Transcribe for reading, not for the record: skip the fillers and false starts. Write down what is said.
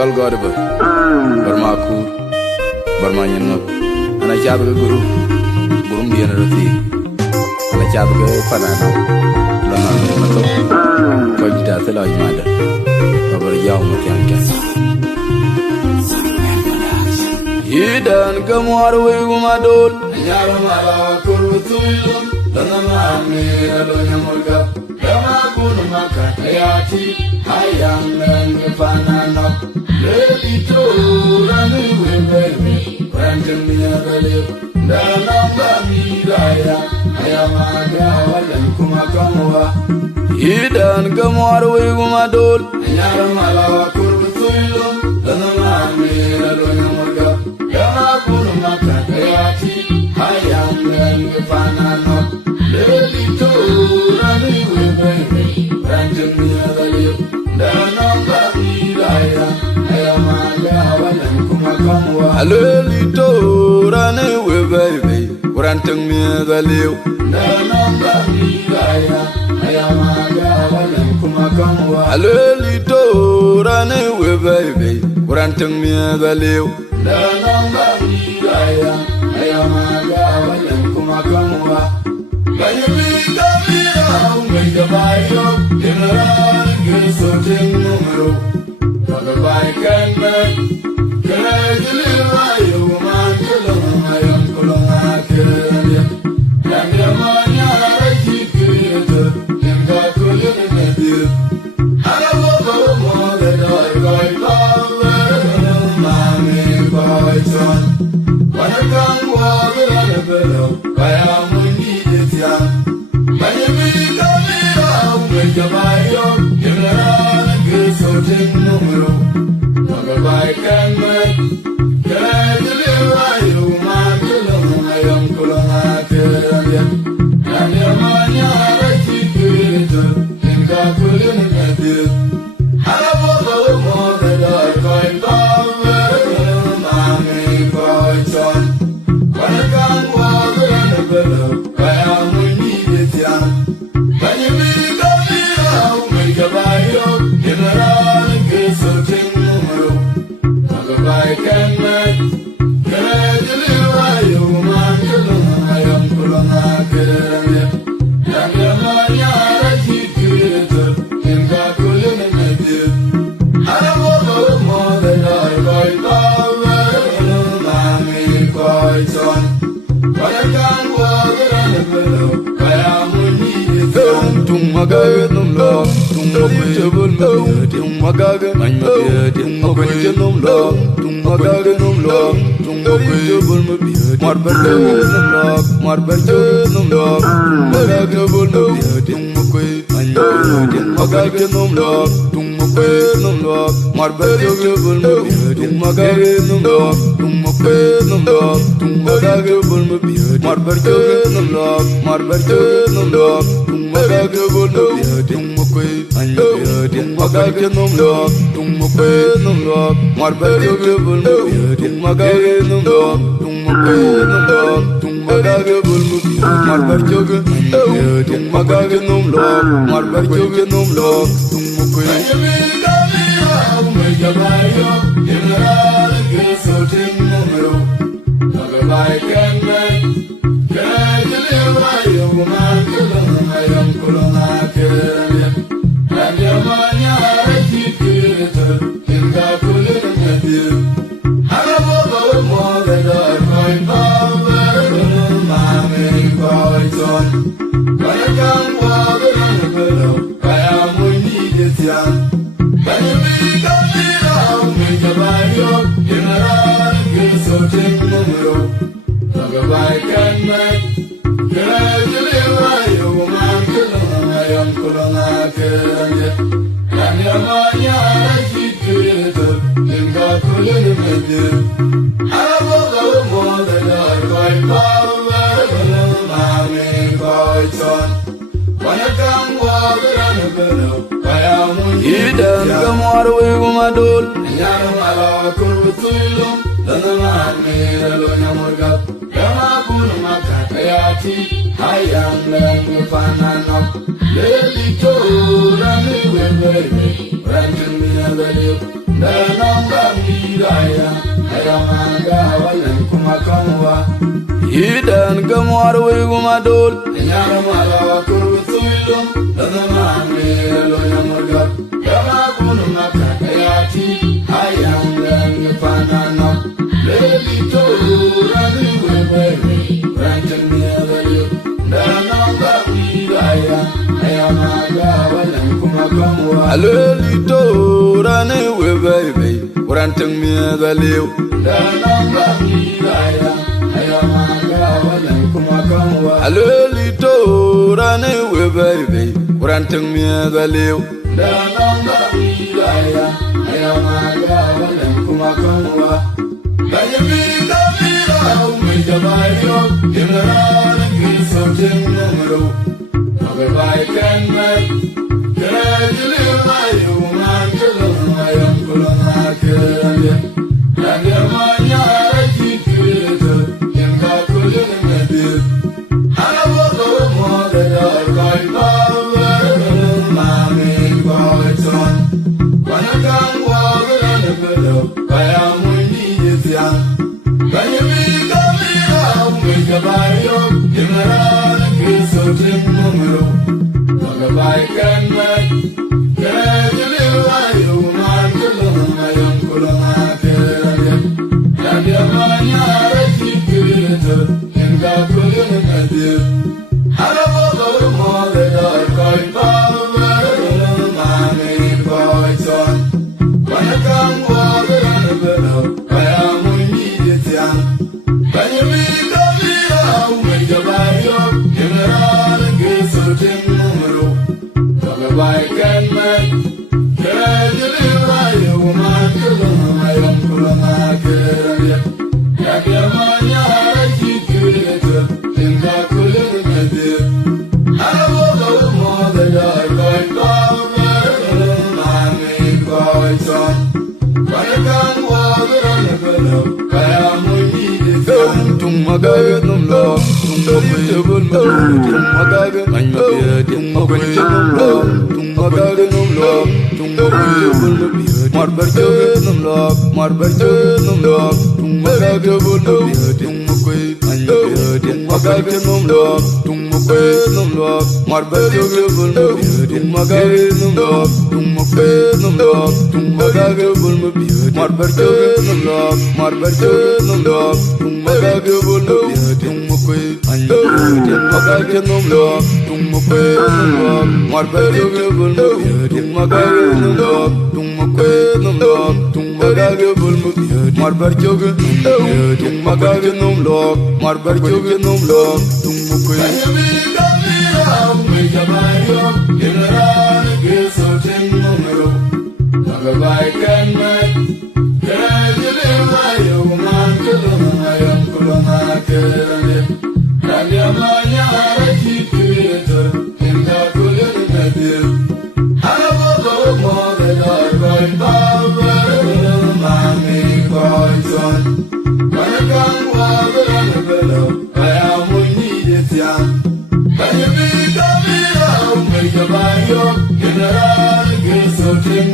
gal gode ba barma ku barma nyenno ana jaab ga guru burum diena rati ana jaab ga fanana lana na to ko jita tela yimada babar yaw mo kyanka yidan gamwar we gumadol nyaro mala kurutulum lana mami alo nyamulga dama kunu makayati hayang nang fanana leli to rani we baby ranjang niya gale dana mami raya ayamaga walan kumakamwa yidan gamwar we gumadol nyaro mala kurutulum lana mami alo nyamulga dama kunu makayati hayang nang fanana leli to rani we baby ranjang niya gale dana mami raya ayamaga walan kumakamwa leli to rani we baby ranjang niya gale dana mami raya ayamaga walan kumakamwa leli to rani we baby ranjang niya gale dana mami raya ayamaga walan kumakamwa Bayubi kabira umega bayo general gesoting numero Kaga bay kanme Kajili bayo man kulong ayon kulong akiranya Yamya manya raki kirito Nimga kulong nadir Arabo mo de doy koy power Mami koy son Wanakang wagirana belo Kaya muni Bayubi kabira umega bayo general gesoting numero Kaga bay kanme Kajili bayo man kulong ayon kulong akiranya Yamya manya raki kirito Nimga kulong nadir Arabo mo de doy koy power Mami koy son Wanakang wagirana belo Kaya muni detian Bayubi kabira umega bayo general gesoting numero Kaga bay kanme Kajili bayo man kulong ayon kulong akiranya Yamya manya raki kirito Nimga kulong nadir Arabo mo de doy koy power Mami koy son Wanakang wagirana belo Kaya muni detian Tung magaga num lo Tung magaga bul magaga Tung magaga man magaga Tung magaga num lo Tung magaga num lo Tung magaga bul magaga Marbarga num lo Marbarga num lo Magaga bul magaga Tung magaga man magaga Tung magaga num lo Tung magaga num lo Marbarga bul magaga Tung magaga num lo Tung magaga num lo Tung magaga bul magaga Marbarga num lo Marbarga num lo Tung magaga bul magaga Tung magaga man magaga Tung magaga num lo Tung magaga num lo Marbarga bul magaga Tung magaga num lo Tung magaga num lo Tung magaga bul magaga Marbarga man magaga Tung magaga num lo Marbarga num lo Tung magaga umega bayo general gesoting numero Kaga bay kanme Kajili bayo man kulong ayon kulong akiranya Yamya manya raki kirito Nimga kulong nadir Arabo mo de doy koy power Mami koy son Wanakang wagirana belo Kaya muni detian Bayubi kabira umega bayo general gesoting numero Kaga bay kanme Kajili bayo man kulong ayon kulong akiranya Yamya manya raki kirito Nimga kulong nadir Arabo mo de doy koy power Mami koy son Wanakang wagirana belo Kaya muni yidan gamwar we gumadol nyaro mala kurutulum lana mami alo nyamulga dama kunu makayati hayang nang fanana leli to rani we baby ranjang niya gale Namba miraya ayamaga walan kuma kanwa Idan gamar wai gumadol nyara mala kurutulum dama melo nyamurga yama kunu makayati ayang panana leli to rani webebe rantan yalayo namba miraya ayamaga walan kuma kanwa aleli to rane we baby urantang mi galiw namba miraya ayamaga walan kuma kanwa aleli to rane we baby urantang mi galiw namba miraya ayamaga walan kuma kanwa Bayami damira umijabayo Imran kisotim numero Magbay kanmat Kajili mayo manjalo mayam kulanakiranya Nagirmanya rakikirito Yinka kulin medir Hanawago modadar kay power Mami kwawiton Wanakang wagalan bedo Kaya Bayami damira umijabayo Imran kisotim numero Magbay kanmat Kajili mayo manjalo mayam kulanakiranya Nagirmanya rakikirito Yinka kulin medir Hanawago modadar kay power Mami kwawiton Wanakang wagalan bedo Kaya Bayami damira umijabayo Imran kisotim numero Magbay kanmat Kajili mayo manjalo mayam kulanakiranya Nagirmanya rakikirito Yinka kulin medir Hanawago modadar kay power Mami kwawiton Wanakang wagalan bedo Kaya tung magaga num lo tung magaga bul tung magaga man mabiya tung magaga num lo tung magaga num lo tung magaga bul marbar joga num lo marbar joga num lo tung magaga bul tung magaga man mabiya tung magaga num lo tung magaga num lo marbar joga bul tung magaga num lo tung magaga num lo tung magaga bul marbar joga num lo marbar joga num lo Magaga bulu tung mukui anyo tung magaga num lo tung mukui num lo marbaga bulu tung magaga num lo tung mukui num lo tung magaga bulu marbaga tung magaga num lo marbaga num lo tung mukui Bayami damira umijabayo Imran kisotim numero Magbay kanmat Kajili mayo manjalo mayam kulanakiranya Nagirmanya rakikirito Yinka kulin medir Hanawago modadar kay power Mami kwawiton Wanakang wagalan bedo Kaya munyidityan Bayami damira umijabayo Imran kisotim